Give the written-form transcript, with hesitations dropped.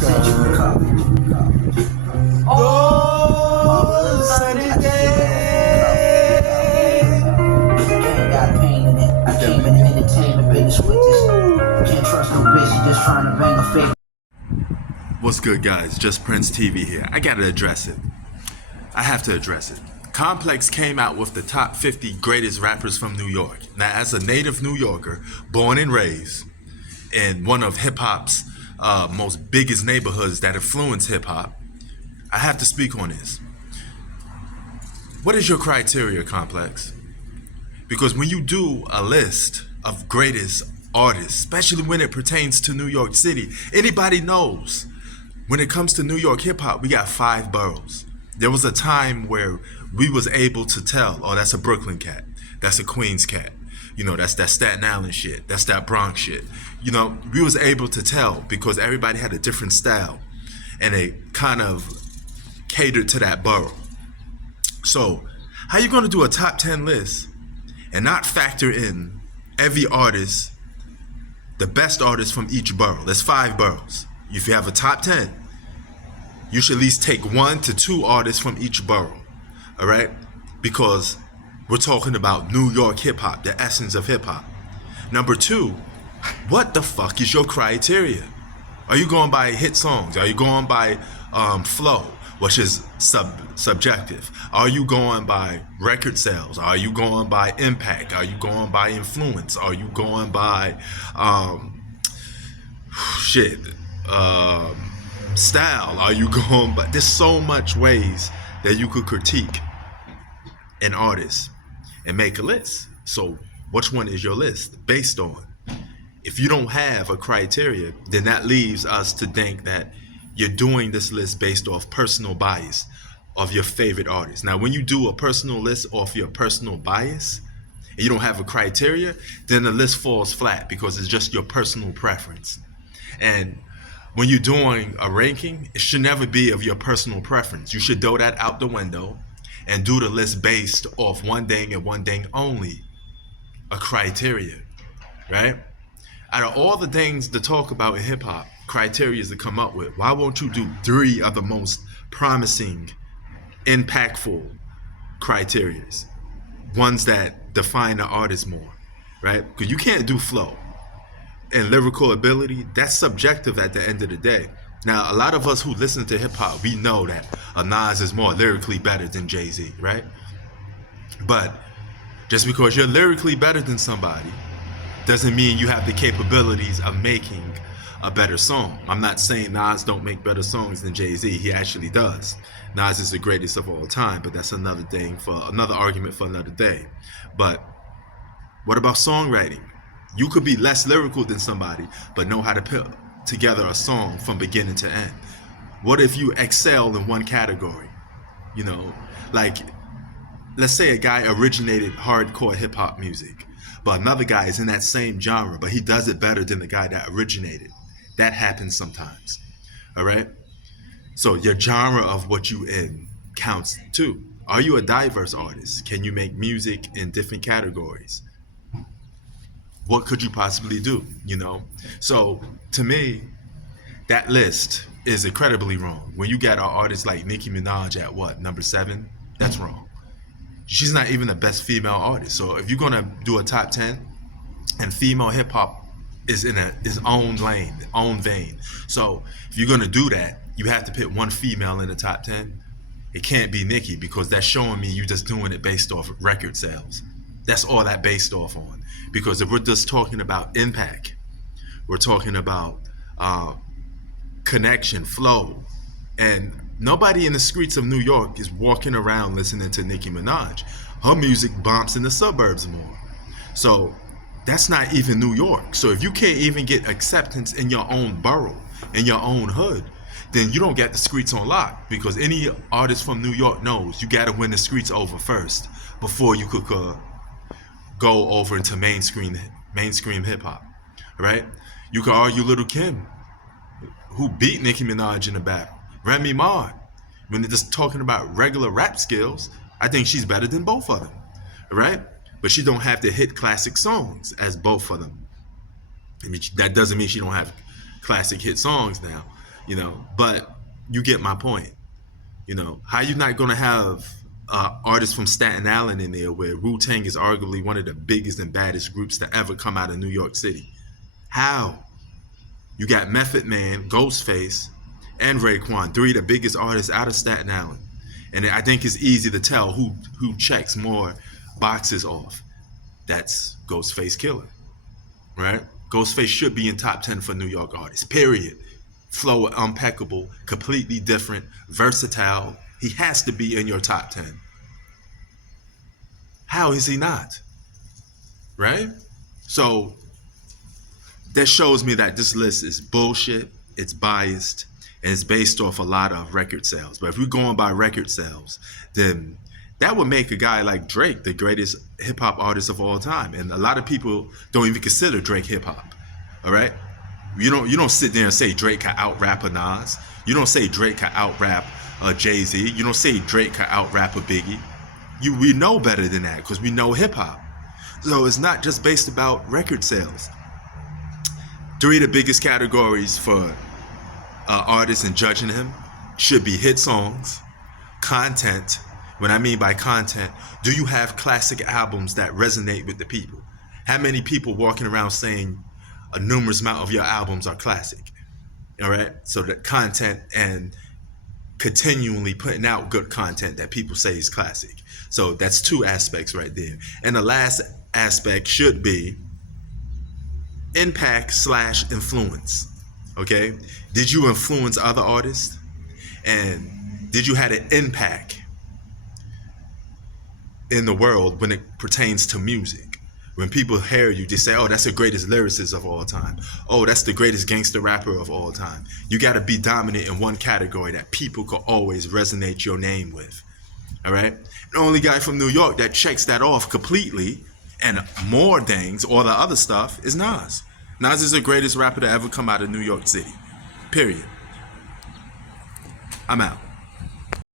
Send you a cup. Oh, sunny day. Ain't got pain in it. I came in the entertainment business with this. Can't trust no bitch, she just trying to bang a fake. What's good, guys? Just Prince TV here. I gotta address it. I have to address it. Complex came out with the top 50 greatest rappers from New York. Now, as a native New Yorker, born and raised in one of hip-hop's most biggest neighborhoods that influence hip-hop, I have to speak on this. What is your criteria, Complex? Because when you do a list of greatest artists, especially when it pertains to New York City, anybody knows when it comes to New York hip-hop, we got 5 boroughs. There was a time where we was able to tell, oh, that's a Brooklyn cat, that's a Queens cat, you know, that's that Staten Island shit, that's that Bronx shit. You know, we was able to tell because everybody had a different style and they kind of catered to that borough. So how you gonna do a top 10 list and not factor in every artist, the best artists from each borough? There's 5 boroughs. If you have a top 10, you should at least take 1 to 2 artists from each borough, all right? Because we're talking about New York hip hop, the essence of hip hop. Number 2, what the fuck is your criteria? Are you going by hit songs? Are you going by flow, which is subjective? Are you going by record sales? Are you going by impact? Are you going by influence? Are you going by style? Are you going by? There's so much ways that you could critique an artist and make a list. So which one is your list based on? If you don't have a criteria, then that leaves us to think that you're doing this list based off personal bias of your favorite artists. Now, when you do a personal list off your personal bias and you don't have a criteria, then the list falls flat because it's just your personal preference. And when you're doing a ranking, it should never be of your personal preference. You should throw that out the window and do the list based off one thing and one thing only, a criteria, right? Out of all the things to talk about in hip hop, criteria to come up with, why won't you do 3 of the most promising, impactful criteria? Ones that define the artist more, right? Because you can't do flow and lyrical ability. That's subjective at the end of the day. Now, a lot of us who listen to hip hop, we know that Nas is more lyrically better than Jay-Z, right? But just because you're lyrically better than somebody doesn't mean you have the capabilities of making a better song. I'm not saying Nas don't make better songs than Jay-Z. He actually does. Nas is the greatest of all time, but that's another thing for another argument for another day. But what about songwriting? You could be less lyrical than somebody, but know how to put together a song from beginning to end. What if you excel in one category? You know, like, let's say a guy originated hardcore hip hop music, but another guy is in that same genre, but he does it better than the guy that originated. That happens sometimes, all right? So your genre of what you in counts too. Are you a diverse artist? Can you make music in different categories? What could you possibly do, you know? So to me, that list is incredibly wrong. When you got an artist like Nicki Minaj at what, number 7? That's wrong. She's not even the best female artist. So if you're gonna do a top 10 and female hip hop is in its own lane, own vein. So if you're gonna do that, you have to put one female in the top 10. It can't be Nicki because that's showing me you just doing it based off record sales. That's all that based off on. Because if we're just talking about impact, we're talking about connection, flow, and nobody in the streets of New York is walking around listening to Nicki Minaj. Her music bumps in the suburbs more. So that's not even New York. So if you can't even get acceptance in your own borough, in your own hood, then you don't get the streets on lock. Because any artist from New York knows you gotta win the streets over first before you could go over into mainstream hip hop, right? You could argue Lil' Kim, who beat Nicki Minaj in the battle. Remy Ma, when they're just talking about regular rap skills, I think she's better than both of them, right? But she don't have to hit classic songs as both of them. I mean, that doesn't mean she don't have classic hit songs now. you know, but you get my point. You know, how you not gonna have artists from Staten Island in there, where Wu-Tang is arguably one of the biggest and baddest groups to ever come out of New York City? How? You got Method Man, Ghostface, and Raekwon, three of the biggest artists out of Staten Island. And I think it's easy to tell who checks more boxes off. That's Ghostface Killer, right? Ghostface should be in top 10 for New York artists, period. Flow impeccable, completely different, versatile. He has to be in your top 10. How is he not? Right? So that shows me that this list is bullshit, it's biased, and it's based off a lot of record sales. But if we're going by record sales, then that would make a guy like Drake the greatest hip-hop artist of all time. And a lot of people don't even consider Drake hip-hop, all right? You don't sit there and say Drake can out-rap a Nas. You don't say Drake can out-rap a Jay-Z. You don't say Drake can out-rap a Biggie. We know better than that because we know hip-hop. So it's not just based about record sales. Three of the biggest categories for artists and judging him should be hit songs, content. What I mean by content, do you have classic albums that resonate with the people? How many people walking around saying a numerous amount of your albums are classic? All right, so the content and continually putting out good content that people say is classic. So that's two aspects right there. And the last aspect should be impact/influence. Okay, did you influence other artists? And did you have an impact in the world when it pertains to music? When people hear you, they say, oh, that's the greatest lyricist of all time. Oh, that's the greatest gangster rapper of all time. You got to be dominant in one category that people could always resonate your name with. All right? The only guy from New York that checks that off completely and more things, all the other stuff, is Nas. Nas is the greatest rapper to ever come out of New York City. Period. I'm out.